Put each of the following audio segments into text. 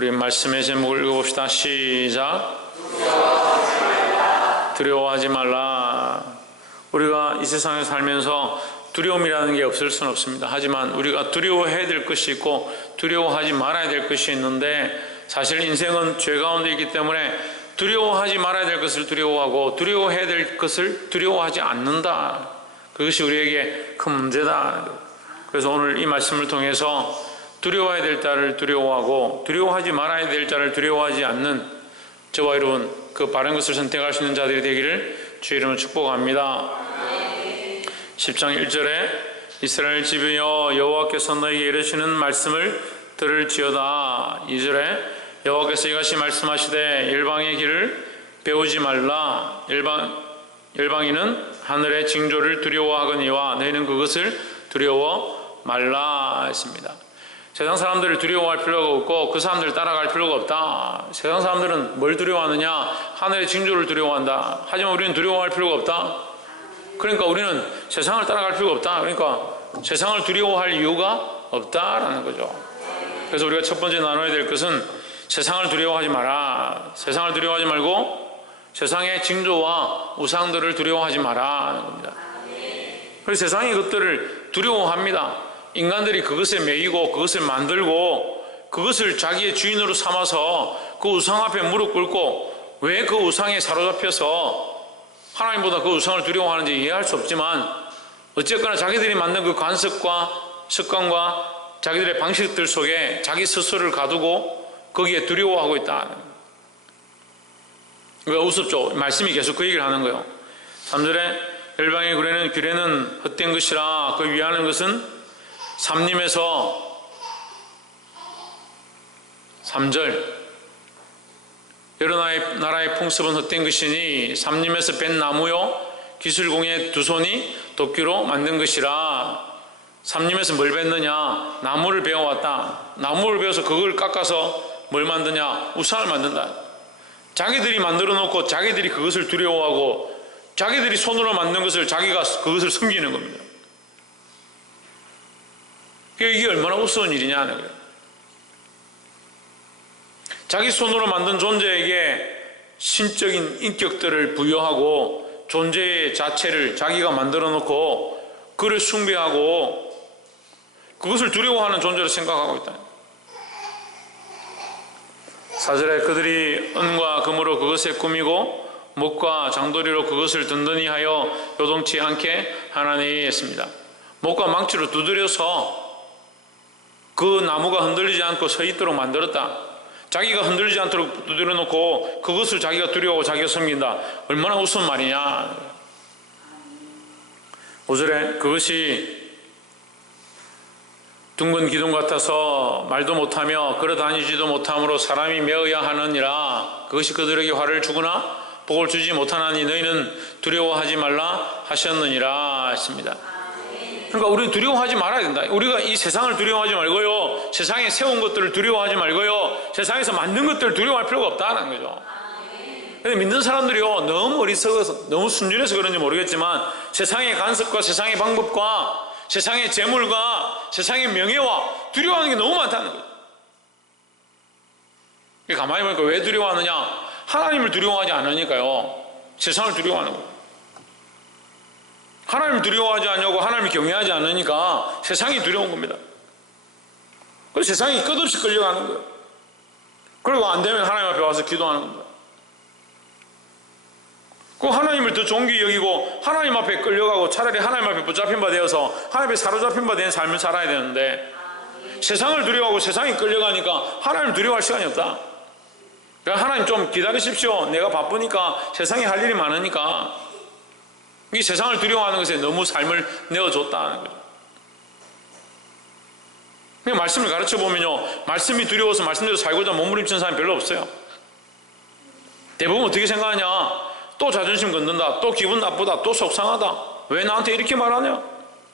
우리 말씀의 제목을 읽어봅시다. 시작. 두려워하지 말라. 우리가 이 세상에 살면서 두려움이라는 게 없을 수는 없습니다. 하지만 우리가 두려워해야 될 것이 있고 두려워하지 말아야 될 것이 있는데, 사실 인생은 죄 가운데 있기 때문에 두려워하지 말아야 될 것을 두려워하고 두려워해야 될 것을 두려워하지 않는다. 그것이 우리에게 큰 문제다. 그래서 오늘 이 말씀을 통해서 두려워해야 될 자를 두려워하고 두려워하지 말아야 될 자를 두려워하지 않는 저와 여러분, 그 바른 것을 선택할 수 있는 자들이 되기를 주의 이름으로 축복합니다. 10장 1절에 이스라엘 집이여 여호와께서 너에게 이르시는 말씀을 들을지어다. 2절에 여호와께서 이같이 말씀하시되 열방의 길을 배우지 말라. 열방인은 하늘의 징조를 두려워하거니와 너희는 그것을 두려워 말라 했습니다. 세상 사람들을 두려워할 필요가 없고 그 사람들을 따라갈 필요가 없다. 세상 사람들은 뭘 두려워하느냐? 하늘의 징조를 두려워한다. 하지만 우리는 두려워할 필요가 없다. 그러니까 우리는 세상을 따라갈 필요가 없다. 그러니까 세상을 두려워할 이유가 없다라는 거죠. 그래서 우리가 첫 번째 나눠야 될 것은 세상을 두려워하지 마라. 세상을 두려워하지 말고 세상의 징조와 우상들을 두려워하지 마라 하는 겁니다. 그래서 세상이 그것들을 두려워합니다. 인간들이 그것에 매이고 그것을 만들고 그것을 자기의 주인으로 삼아서 그 우상 앞에 무릎 꿇고 왜 그 우상에 사로잡혀서 하나님보다 그 우상을 두려워하는지 이해할 수 없지만, 어쨌거나 자기들이 만든 그 관습과 습관과 자기들의 방식들 속에 자기 스스로를 가두고 거기에 두려워하고 있다. 그러니까 우습죠. 말씀이 계속 그 얘기를 하는 거예요. 3절에 열방의 규례는 헛된 것이라 그 위하는 것은 삼림에서 3절 여러 나라의 풍습은 헛된 것이니 삼림에서 뺀 나무요 기술공의 두 손이 도끼로 만든 것이라. 삼림에서 뭘 뺐느냐? 나무를 배워왔다. 나무를 배워서 그걸 깎아서 뭘 만드냐? 우상을 만든다. 자기들이 만들어 놓고 자기들이 그것을 두려워하고 자기들이 손으로 만든 것을 자기가 그것을 숨기는 겁니다. 이게 얼마나 우스운 일이냐는 거예요. 자기 손으로 만든 존재에게 신적인 인격들을 부여하고 존재의 자체를 자기가 만들어 놓고 그를 숭배하고 그것을 두려워하는 존재로 생각하고 있다. 4절에 그들이 은과 금으로 그것에 꾸미고 목과 장도리로 그것을 든든히 하여 요동치 않게 하나니 했습니다. 목과 망치로 두드려서 그 나무가 흔들리지 않고 서 있도록 만들었다. 자기가 흔들리지 않도록 두드려 놓고 그것을 자기가 두려워하고 자기가 섬긴다. 얼마나 우스운 말이냐. 5절에 그것이 둥근 기둥 같아서 말도 못하며 걸어다니지도 못함으로 사람이 메어야 하느니라. 그것이 그들에게 화를 주거나 복을 주지 못하나니 너희는 두려워하지 말라 하셨느니라 했습니다. 그러니까 우리는 두려워하지 말아야 된다. 우리가 이 세상을 두려워하지 말고요, 세상에 세운 것들을 두려워하지 말고요, 세상에서 만든 것들을 두려워할 필요가 없다는 거죠. 근데 믿는 사람들이요, 너무 어리석어서 너무 순진해서 그런지 모르겠지만 세상의 간섭과 세상의 방법과 세상의 재물과 세상의 명예와 두려워하는 게 너무 많다는 거예요. 가만히 보니까 왜 두려워하느냐? 하나님을 두려워하지 않으니까요. 세상을 두려워하는 거예요. 하나님을 두려워하지 않냐고, 하나님을 경외하지 않으니까 세상이 두려운 겁니다. 그래서 세상이 끝없이 끌려가는 거예요. 그리고 안 되면 하나님 앞에 와서 기도하는 겁니다. 그 하나님을 더 존귀히 여기고 하나님 앞에 끌려가고 차라리 하나님 앞에 붙잡힌 바 되어서 하나님 앞에 사로잡힌 바 된 삶을 살아야 되는데, 세상을 두려워하고 세상이 끌려가니까 하나님을 두려워할 시간이 없다. 그러니까 하나님 좀 기다리십시오. 내가 바쁘니까, 세상에 할 일이 많으니까. 이 세상을 두려워하는 것에 너무 삶을 내어줬다는 거죠. 그러니까 말씀을 가르쳐 보면요, 말씀이 두려워서 말씀대로 살고자 몸부림치는 사람이 별로 없어요. 대부분 어떻게 생각하냐? 또 자존심 건든다, 또 기분 나쁘다, 또 속상하다, 왜 나한테 이렇게 말하냐?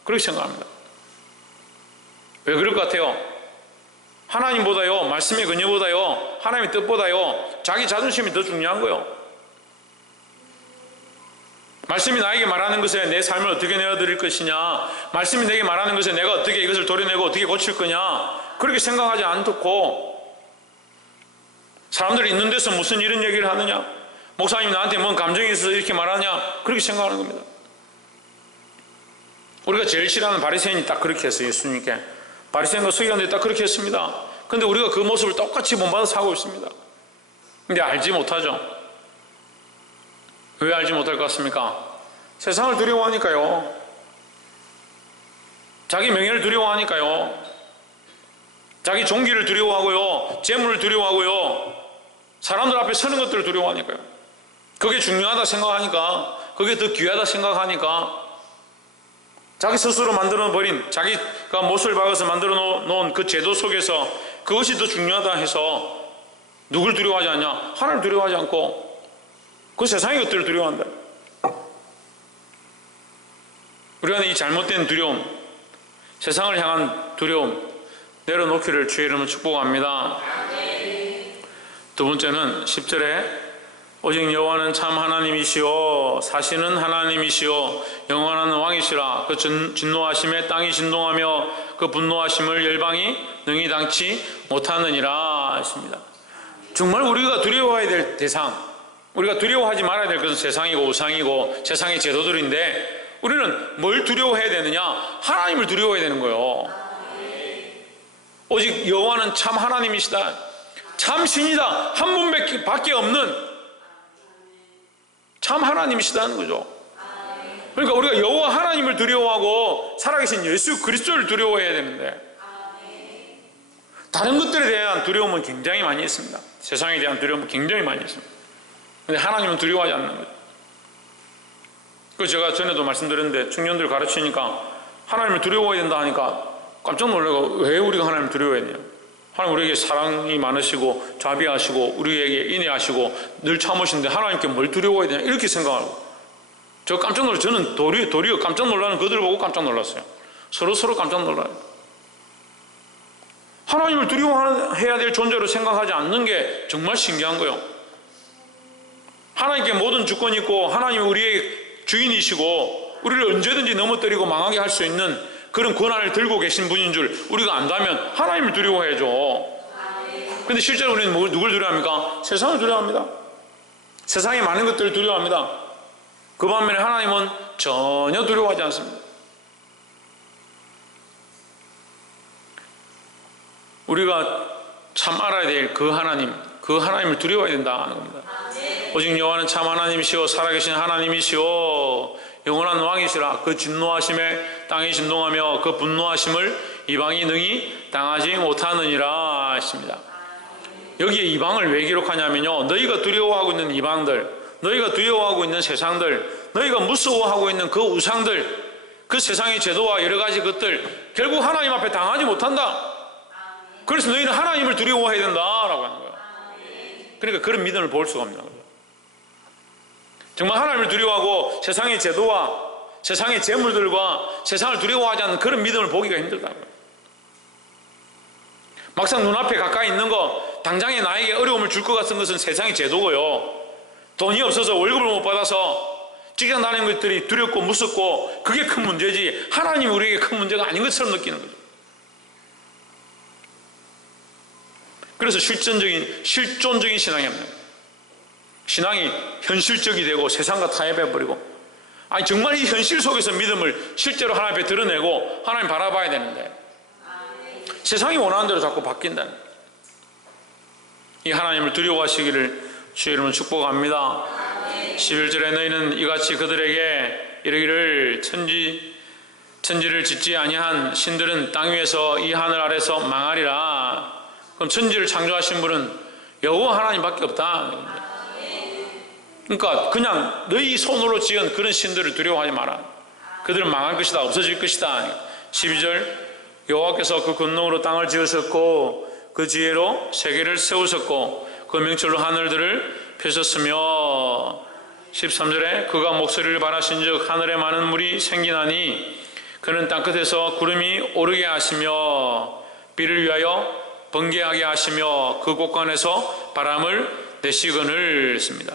그렇게 생각합니다. 왜 그럴 것 같아요? 하나님보다요, 말씀의 근여보다요, 하나님의 뜻보다요, 자기 자존심이 더 중요한 거예요. 말씀이 나에게 말하는 것에 내 삶을 어떻게 내어드릴 것이냐, 말씀이 내게 말하는 것에 내가 어떻게 이것을 도려내고 어떻게 고칠 거냐, 그렇게 생각하지 않고 사람들이 있는 데서 무슨 이런 얘기를 하느냐? 목사님이 나한테 뭔 감정이 있어서 이렇게 말하냐? 그렇게 생각하는 겁니다. 우리가 제일 싫어하는 바리새인이 딱 그렇게 했어요. 예수님께 바리새인과 서기관들이 딱 그렇게 했습니다. 근데 우리가 그 모습을 똑같이 본받아서 하고 있습니다. 근데 알지 못하죠. 왜 알지 못할 것 같습니까? 세상을 두려워하니까요. 자기 명예를 두려워하니까요. 자기 종기를 두려워하고요. 재물을 두려워하고요. 사람들 앞에 서는 것들을 두려워하니까요. 그게 중요하다 생각하니까, 그게 더 귀하다 생각하니까, 자기 스스로 만들어버린, 자기가 못을 박아서 만들어 놓은 그 제도 속에서 그것이 더 중요하다 해서 누굴 두려워하지 않냐? 하나님을 두려워하지 않고 그 세상의 것들을 두려워한다. 우리가 이 잘못된 두려움, 세상을 향한 두려움 내려놓기를 주의 이름으로 축복합니다. 두 번째는 10절에 오직 여호와는 참 하나님이시오 사시는 하나님이시오 영원한 왕이시라. 그 진노하심에 땅이 진동하며 그 분노하심을 열방이 능히 당치 못하느니라 했습니다. 정말 우리가 두려워해야 될 대상, 우리가 두려워하지 말아야 될 것은 세상이고 우상이고 세상의 제도들인데, 우리는 뭘 두려워해야 되느냐? 하나님을 두려워해야 되는 거예요. 오직 여호와는 참 하나님이시다, 참 신이다, 한 분밖에 없는 참 하나님이시다는 거죠. 그러니까 우리가 여호와 하나님을 두려워하고 살아계신 예수 그리스도를 두려워해야 되는데, 다른 것들에 대한 두려움은 굉장히 많이 있습니다. 세상에 대한 두려움은 굉장히 많이 있습니다. 근데 하나님은 두려워하지 않는 거죠. 그 제가 전에도 말씀드렸는데, 청년들 가르치니까 하나님을 두려워해야 된다 하니까 깜짝 놀라고, 왜 우리가 하나님을 두려워해야 되냐? 하나님 우리에게 사랑이 많으시고 자비하시고 우리에게 인애하시고 늘 참으신데 하나님께 뭘 두려워해야 되냐? 이렇게 생각하고, 저 깜짝 놀라요. 저는 도리어 깜짝 놀라는 그들을 보고 깜짝 놀랐어요. 서로 깜짝 놀라요. 하나님을 두려워해야 될 존재로 생각하지 않는 게 정말 신기한 거예요. 하나님께 모든 주권이 있고 하나님이 우리의 주인이시고 우리를 언제든지 넘어뜨리고 망하게 할 수 있는 그런 권한을 들고 계신 분인 줄 우리가 안다면 하나님을 두려워해야죠. 그런데 실제로 우리는 누굴 두려워합니까? 세상을 두려워합니다. 세상의 많은 것들을 두려워합니다. 그 반면에 하나님은 전혀 두려워하지 않습니다. 우리가 참 알아야 될 그 하나님을 두려워해야 된다는 겁니다. 오직 여호와는 참 하나님이시오 살아계신 하나님이시오 영원한 왕이시라. 그 진노하심에 땅이 진동하며 그 분노하심을 이방이 능히 당하지 못하느니라 했습니다. 여기에 이방을 왜 기록하냐면요, 너희가 두려워하고 있는 이방들, 너희가 두려워하고 있는 세상들, 너희가 무서워하고 있는 그 우상들, 그 세상의 제도와 여러 가지 것들 결국 하나님 앞에 당하지 못한다. 그래서 너희는 하나님을 두려워해야 된다라고 하는 거예요. 그러니까 그런 믿음을 볼 수가 없는 거예요. 정말 하나님을 두려워하고 세상의 제도와 세상의 재물들과 세상을 두려워하지 않는 그런 믿음을 보기가 힘들다는 거예요. 막상 눈앞에 가까이 있는 거, 당장에 나에게 어려움을 줄 것 같은 것은 세상의 제도고요, 돈이 없어서 월급을 못 받아서 직장 다니는 것들이 두렵고 무섭고 그게 큰 문제지, 하나님이 우리에게 큰 문제가 아닌 것처럼 느끼는 거죠. 그래서 실존적인 신앙이 없는 거예요. 신앙이 현실적이 되고 세상과 타협해버리고, 아니 정말 이 현실 속에서 믿음을 실제로 하나님 앞에 드러내고 하나님 바라봐야 되는데 세상이 원하는 대로 자꾸 바뀐다는 거예요. 이 하나님을 두려워하시기를 주의 이름으로 축복합니다. 11절에 너희는 이같이 그들에게 이르기를 천지를 짓지 아니한 신들은 땅 위에서 이 하늘 아래서 망하리라. 그럼 천지를 창조하신 분은 여호와 하나님밖에 없다. 그러니까 그냥 너희 손으로 지은 그런 신들을 두려워하지 마라. 그들은 망할 것이다, 없어질 것이다. 12절 여호와께서 그 권능으로 땅을 지으셨고 그 지혜로 세계를 세우셨고 그 명철로 하늘들을 펴셨으며, 13절에 그가 목소리를 발하신즉 하늘에 많은 물이 생기나니 그는 땅끝에서 구름이 오르게 하시며 비를 위하여 번개하게 하시며 그 곳간에서 바람을 내시거늘 했습니다.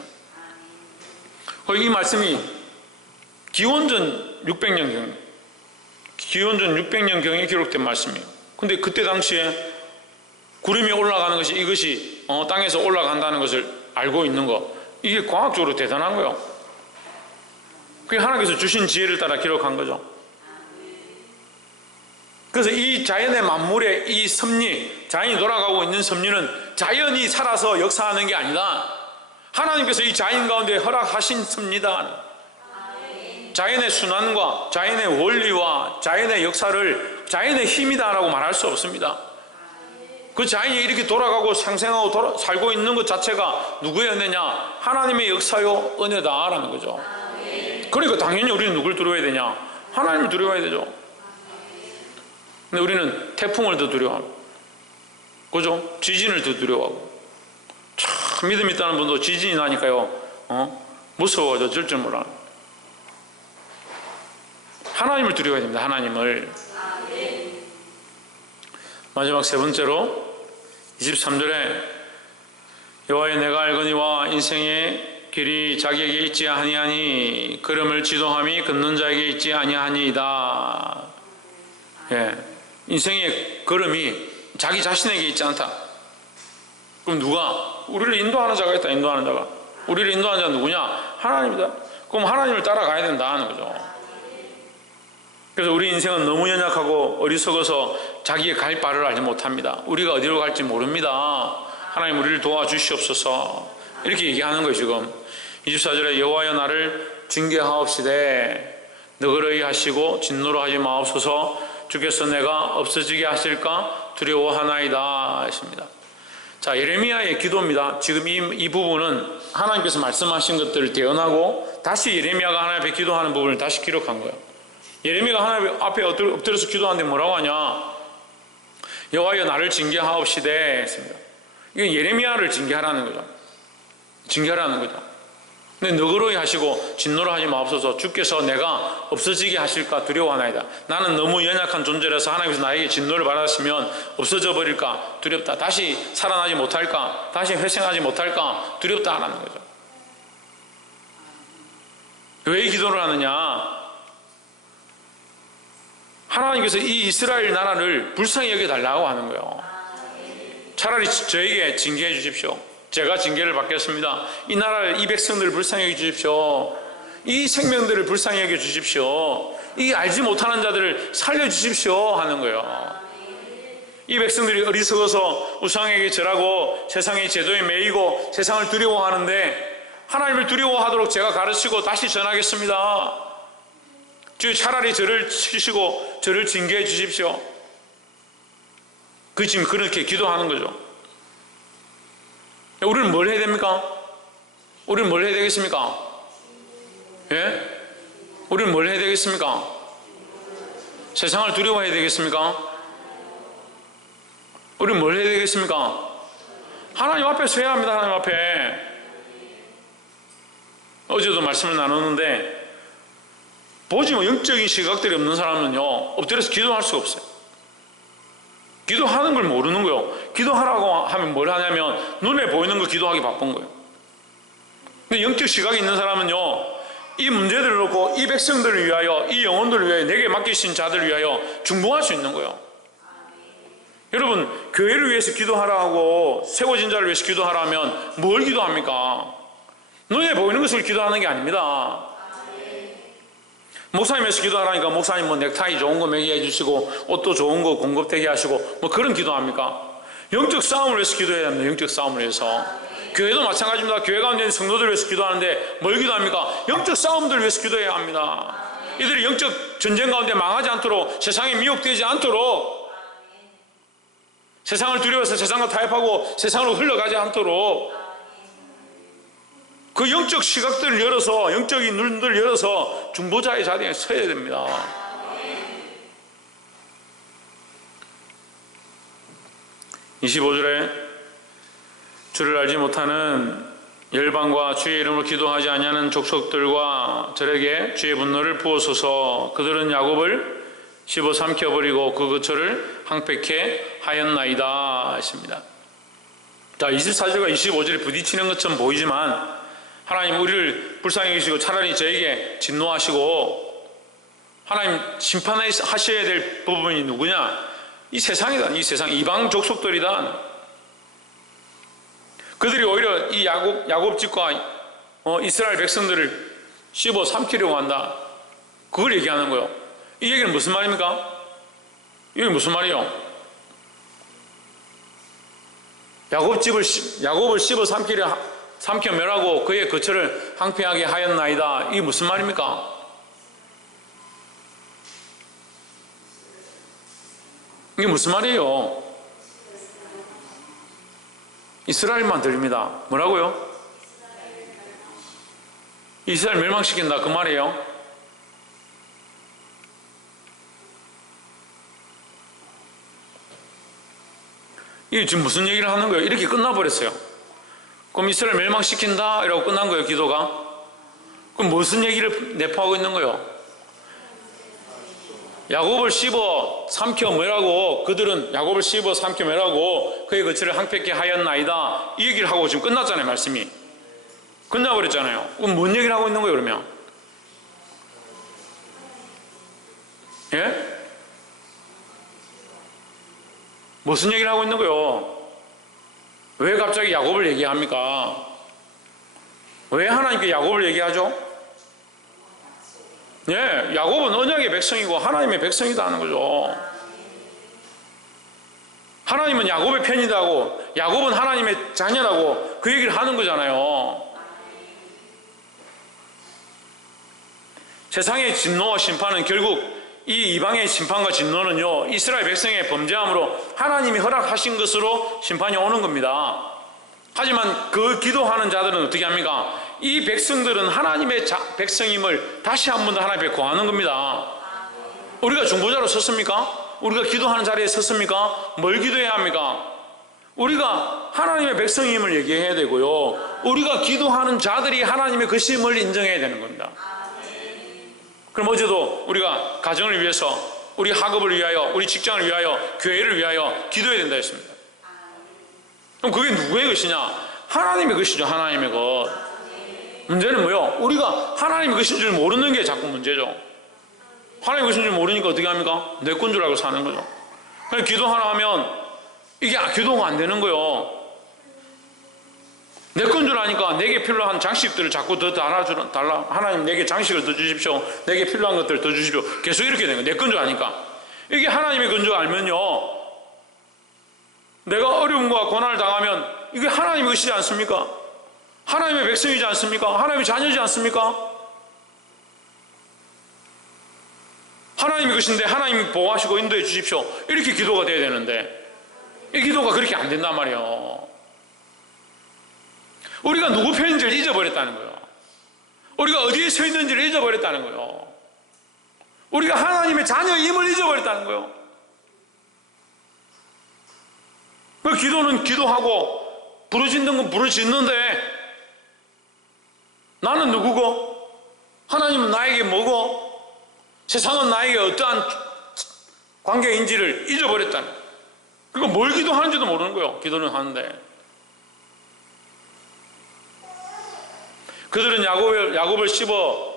이 말씀이 기원전 600년경에 기록된 말씀이에요. 근데 그때 당시에 구름이 올라가는 것이 이것이 땅에서 올라간다는 것을 알고 있는 거, 이게 과학적으로 대단한 거예요. 그게 하나님께서 주신 지혜를 따라 기록한 거죠. 그래서 이 자연의 만물의 이 섭리, 자연이 돌아가고 있는 섭리는 자연이 살아서 역사하는 게 아니다. 하나님께서 이 자연 가운데 허락하신 섭리다. 자연의 순환과 자연의 원리와 자연의 역사를 자연의 힘이다라고 말할 수 없습니다. 그 자연이 이렇게 돌아가고 상생하고 살고 있는 것 자체가 누구의 은혜냐? 하나님의 역사요 은혜다라는 거죠. 그러니까 당연히 우리는 누굴 두려워해야 되냐? 하나님을 두려워해야 되죠. 근데 우리는 태풍을 더 두려워하고, 그죠? 지진을 더 두려워하고. 참 믿음 있다는 분도 지진이 나니까요, 무서워져 줄 줄 몰라. 하나님을 두려워해야 됩니다. 하나님을. 마지막 세 번째로 23절에 여호와여 내가 알거니와 인생의 길이 자기에게 있지 아니하니 걸음을 지도함이 걷는 자에게 있지 아니하니이다. 예, 인생의 걸음이 자기 자신에게 있지 않다. 그럼 누가? 우리를 인도하는 자가 있다. 인도하는 자가. 우리를 인도하는 자가 누구냐? 하나님이다. 그럼 하나님을 따라가야 된다는 거죠. 그래서 우리 인생은 너무 연약하고 어리석어서 자기의 갈 바를 알지 못합니다. 우리가 어디로 갈지 모릅니다. 하나님 우리를 도와주시옵소서. 이렇게 얘기하는 거예요. 지금 24절에 여호와여 나를 징계하옵시되 너그러이 하시고 진노로 하지 마옵소서. 주께서 내가 없어지게 하실까 두려워하나이다 했습니다. 자, 예레미야의 기도입니다. 지금 이 부분은 하나님께서 말씀하신 것들을 대언하고 다시 예레미야가 하나님 앞에 기도하는 부분을 다시 기록한 거예요. 예레미야가 하나님 앞에 엎드려서 기도하는데 뭐라고 하냐? 여호와여 나를 징계하옵시되 했습니다. 이건 예레미야를 징계하라는 거죠. 징계하라는 거죠. 근데 너그러이 하시고 진노를 하지 마옵소서. 주께서 내가 없어지게 하실까 두려워하나이다. 나는 너무 연약한 존재라서 하나님께서 나에게 진노를 받았으면 없어져 버릴까 두렵다. 다시 살아나지 못할까, 다시 회생하지 못할까 두렵다라는 거죠. 왜 기도를 하느냐? 하나님께서 이 이스라엘 나라를 불쌍히 여겨달라고 하는 거예요. 차라리 저에게 징계해 주십시오. 제가 징계를 받겠습니다. 이 나라를, 이 백성들을 불쌍히 여겨 주십시오. 이 생명들을 불쌍히 여겨 주십시오. 이 알지 못하는 자들을 살려 주십시오 하는 거예요. 이 백성들이 어리석어서 우상에게 절하고 세상의 제도에 매이고 세상을 두려워하는데 하나님을 두려워하도록 제가 가르치고 다시 전하겠습니다. 주 차라리 저를 치시고 저를 징계해 주십시오. 그 지금 그렇게 기도하는 거죠. 우리는 뭘 해야 됩니까? 우리는 뭘 해야 되겠습니까? 예? 우리는 뭘 해야 되겠습니까? 세상을 두려워해야 되겠습니까? 우리는 뭘 해야 되겠습니까? 하나님 앞에 서야 합니다. 하나님 앞에. 어제도 말씀을 나눴는데 보지 뭐 영적인 시각들이 없는 사람은요 엎드려서 기도할 수가 없어요. 기도하는 걸 모르는 거예요. 기도하라고 하면 뭘 하냐면 눈에 보이는 거 기도하기 바쁜 거예요. 근데 영적 시각이 있는 사람은요 이 문제들을 놓고 이 백성들을 위하여, 이 영혼들을 위하여, 내게 맡기신 자들을 위하여 중보할 수 있는 거예요. 여러분, 교회를 위해서 기도하라 하고 세워진 자를 위해서 기도하라 하면 뭘 기도합니까? 눈에 보이는 것을 기도하는 게 아닙니다. 목사님에서 기도하라니까 목사님 뭐 넥타이 좋은 거 매게 해주시고 옷도 좋은 거 공급되게 하시고 뭐 그런 기도합니까? 영적 싸움을 위해서 기도해야 합니다. 영적 싸움을 위해서. 교회도 마찬가지입니다. 교회 가운데 있는 성도들을 위해서 기도하는데 뭘 기도합니까? 영적 싸움들을 위해서 기도해야 합니다. 이들이 영적 전쟁 가운데 망하지 않도록, 세상에 미혹되지 않도록, 세상을 두려워해서 세상과 타협하고 세상으로 흘러가지 않도록 그 영적 시각들을 열어서, 영적인 눈들을 열어서 중보자의 자리에 서야 됩니다. 25절에 주를 알지 못하는 열방과 주의 이름으로 기도하지 아니하는 족속들과 저에게 주의 분노를 부어소서. 그들은 야곱을 씹어 삼켜버리고 그 거처를 황폐케 하였나이다 했습니다. 자, 24절과 25절이 부딪히는 것처럼 보이지만 하나님 우리를 불쌍히 여기시고 차라리 저에게 진노하시고 하나님 심판하셔야 될 부분이 누구냐? 이 세상이다. 이 세상 이방 족속들이다. 그들이 오히려 이 야곱 집과 이스라엘 백성들을 씹어 삼키려고 한다. 그걸 얘기하는 거예요. 이 얘기는 무슨 말입니까? 이게 무슨 말이요? 야곱을 씹어 삼켜 멸하고 그의 거처를 황폐하게 하였나이다. 이게 무슨 말입니까? 이게 무슨 말이에요? 이스라엘만 들립니다. 뭐라고요? 이스라엘 멸망시킨다 그 말이에요? 이게 지금 무슨 얘기를 하는 거예요? 이렇게 끝나버렸어요. 그럼 이스라엘 멸망시킨다 이라고 끝난 거예요, 기도가? 그럼 무슨 얘기를 내포하고 있는 거예요? 야곱을 씹어 삼켜 멸하고 그들은 야곱을 씹어 삼켜 멸하고 그의 거처를 황폐케 하였나이다. 이 얘기를 하고 지금 끝났잖아요, 말씀이. 끝나버렸잖아요. 그럼 뭔 얘기를 하고 있는 거예요, 그러면? 예? 무슨 얘기를 하고 있는 거예요? 왜 갑자기 야곱을 얘기합니까? 왜 하나님께 야곱을 얘기하죠? 예, 야곱은 언약의 백성이고 하나님의 백성이다 하는 거죠. 하나님은 야곱의 편이다고, 야곱은 하나님의 자녀라고 그 얘기를 하는 거잖아요. 세상의 진노와 심판은 결국 이 이방의 심판과 진노는요, 이스라엘 백성의 범죄함으로 하나님이 허락하신 것으로 심판이 오는 겁니다. 하지만 그 기도하는 자들은 어떻게 합니까? 이 백성들은 하나님의 백성임을 다시 한 번 더 하나님 앞에 고하는 겁니다. 우리가 중보자로 섰습니까? 우리가 기도하는 자리에 섰습니까? 뭘 기도해야 합니까? 우리가 하나님의 백성임을 얘기해야 되고요, 우리가 기도하는 자들이 하나님의 것임을 인정해야 되는 겁니다. 그럼 어제도 우리가 가정을 위해서, 우리 학업을 위하여, 우리 직장을 위하여, 교회를 위하여 기도해야 된다 했습니다. 그럼 그게 누구의 것이냐? 하나님의 것이죠. 하나님의 것. 문제는 뭐요? 우리가 하나님의 것인 줄 모르는 게 자꾸 문제죠. 하나님의 것인 줄 모르니까 어떻게 합니까? 내 건 줄 알고 사는 거죠. 그냥 기도 하나 하면 이게 기도가 안 되는 거예요. 내 건 줄 아니까 내게 필요한 장식들을 자꾸 더 달라. 하나님 내게 장식을 더 주십시오. 내게 필요한 것들을 더 주십시오. 계속 이렇게 되는 거예요. 내 건 줄 아니까. 이게 하나님의 건 줄 알면요, 내가 어려움과 고난을 당하면 이게 하나님의 것이지 않습니까? 하나님의 백성이지 않습니까? 하나님의 자녀지 않습니까? 하나님의 것인데 하나님이 보호하시고 인도해 주십시오. 이렇게 기도가 돼야 되는데 이 기도가 그렇게 안 된단 말이에요. 우리가 누구 편인지를 잊어버렸다는 거예요. 우리가 어디에 서 있는지를 잊어버렸다는 거예요. 우리가 하나님의 자녀임을 잊어버렸다는 거예요. 그 기도는 기도하고 부르짖는 건 부르짖는데 나는 누구고, 하나님은 나에게 뭐고, 세상은 나에게 어떠한 관계인지를 잊어버렸다는 거예요. 그리고 뭘 기도하는지도 모르는 거예요. 기도는 하는데. 그들은 야곱을 씹어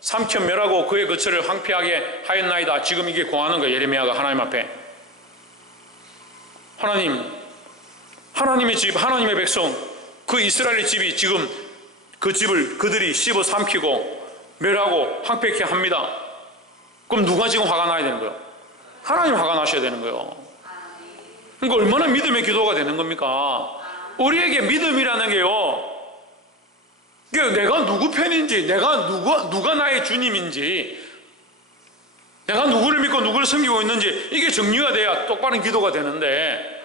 삼켜 멸하고 그의 거처를 황폐하게 하였나이다. 지금 이게 고하는 거예요. 예레미야가 하나님 앞에. 하나님의 집, 하나님의 백성, 그 이스라엘의 집이 지금 그 집을 그들이 씹어 삼키고 멸하고 황폐케 합니다. 그럼 누가 지금 화가 나야 되는 거예요? 하나님 화가 나셔야 되는 거예요. 그러니까 얼마나 믿음의 기도가 되는 겁니까? 우리에게 믿음이라는 게요, 내가 누구 편인지, 누가 나의 주님인지, 내가 누구를 믿고 누구를 섬기고 있는지 이게 정리가 돼야 똑바른 기도가 되는데,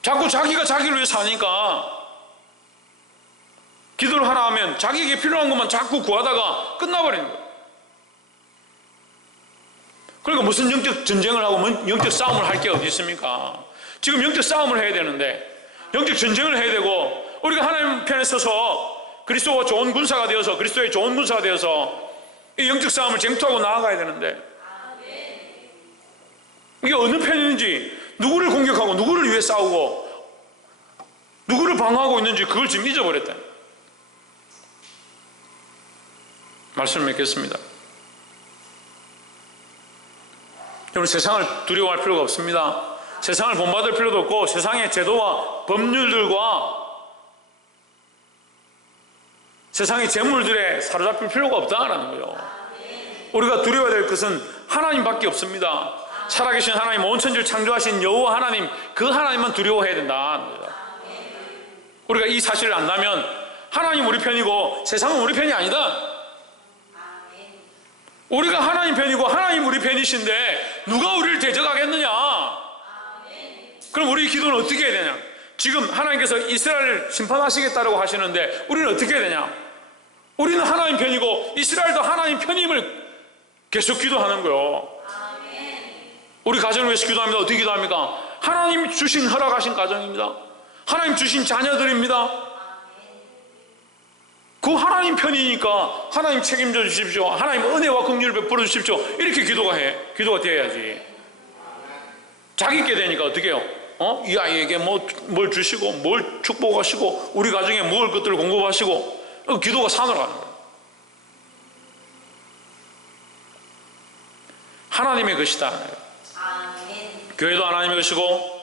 자꾸 자기가 자기를 위해 사니까 기도를 하라 하면 자기에게 필요한 것만 자꾸 구하다가 끝나버리는 거예요. 그러니까 무슨 영적 전쟁을 하고 영적 싸움을 할 게 어디 있습니까? 지금 영적 싸움을 해야 되는데, 영적 전쟁을 해야 되고, 우리가 하나님 편에 서서 그리스도와 좋은 군사가 되어서, 그리스도의 좋은 군사가 되어서 이 영적 싸움을 쟁투하고 나아가야 되는데, 이게 어느 편인지, 누구를 공격하고 누구를 위해 싸우고 누구를 방어하고 있는지 그걸 지금 잊어버렸다. 말씀을 맺겠습니다. 여러분, 세상을 두려워할 필요가 없습니다. 세상을 본받을 필요도 없고 세상의 제도와 법률들과 세상의 재물들에 사로잡힐 필요가 없다라는 거예요. 우리가 두려워야 될 것은 하나님밖에 없습니다. 살아계신 하나님, 온 천지를 창조하신 여호와 하나님, 그 하나님만 두려워해야 된다는 거예요. 우리가 이 사실을 안다면 하나님 우리 편이고 세상은 우리 편이 아니다. 우리가 하나님 편이고 하나님 우리 편이신데 누가 우리를 대적하겠느냐? 그럼 우리 기도는 어떻게 해야 되냐? 지금 하나님께서 이스라엘을 심판하시겠다고 하시는데 우리는 어떻게 해야 되냐? 우리는 하나님 편이고 이스라엘도 하나님 편임을 계속 기도하는 거예요. 우리 가정을 위해서 기도합니다. 어떻게 기도합니까? 하나님 주신 허락하신 가정입니다. 하나님 주신 자녀들입니다. 그 하나님 편이니까 하나님 책임져 주십시오. 하나님 은혜와 긍휼을 베풀어 주십시오. 이렇게 기도가 돼야지. 자기 게 되니까 어떻게 해요? 이 아이에게 뭘 주시고 뭘 축복하시고 우리 가정에 먹을 것들을 공급하시고 기도가 산으로 가는 거예요. 하나님의 것이다. 교회도 하나님의 것이고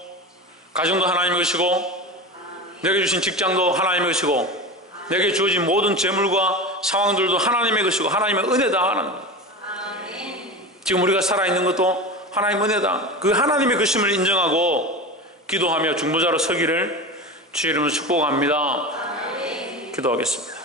가정도 하나님의 것이고 내게 주신 직장도 하나님의 것이고 내게 주어진 모든 재물과 상황들도 하나님의 것이고 하나님의 은혜다 하는 거예요. 지금 우리가 살아있는 것도 하나님의 은혜다. 그 하나님의 것임을 인정하고 기도하며 중보자로 서기를 주의 이름으로 축복합니다. 기도하겠습니다.